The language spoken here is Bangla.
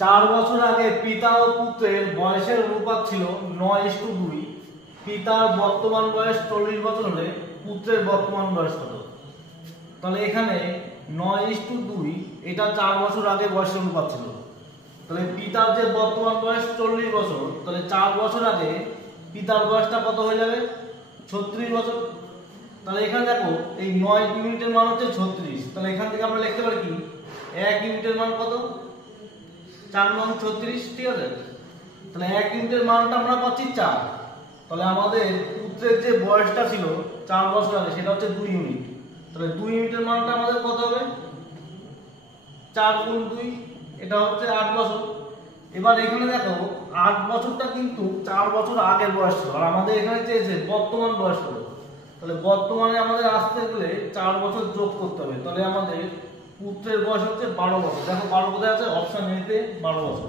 4 বছর আগে পিতা ও পুত্রের বয়সের অনুপাত ছিল 9:2। পিতার বর্তমান বয়স 40 বছর হলে পুত্রের বর্তমান বয়স কত? তাহলে এখানে 9:2 এটা 4 বছর আগে বয়সের অনুপাত ছিল। তাহলে পিতার যে বর্তমান বয়স 40 বছর, তাহলে 4 বছর আগে পিতার বয়সটা কত হয়ে যাবে? 36 বছর। তাহলে এখানে দেখো এই 9 ইউনিটের মান হচ্ছে 36। তাহলে এখান থেকে আমরা লিখতে পারি কি 1 ইউনিটের মান কত? 4 9 36, ঠিক আছে। তাহলে 1 ইউনিটের মানটা আমরা পাচ্ছি 4। তাহলে আমাদের পুত্রের যে বয়সটা ছিল 4 বছর আগে সেটা হচ্ছে 2 ইউনিট। তাহলে 2 ইউনিটের মানটা আমাদের কত হবে? 4 গুণ 2, এটা হচ্ছে 8 বছর। এবার এখানে দেখো 8 বছরটা কিন্তু 4 বছর আগের বয়স ছিল, আর আমাদের এখানে চেয়েছে বর্তমান বয়স কত। তাহলে বর্তমানে আমাদের আসতে গেলে 4 বছর যোগ করতে হবে। তাহলে আমাদের পুত্রের বয়স হচ্ছে 12 বছর। দেখো 12 কোথায় আছে? অপশন এ তে 12 বছর।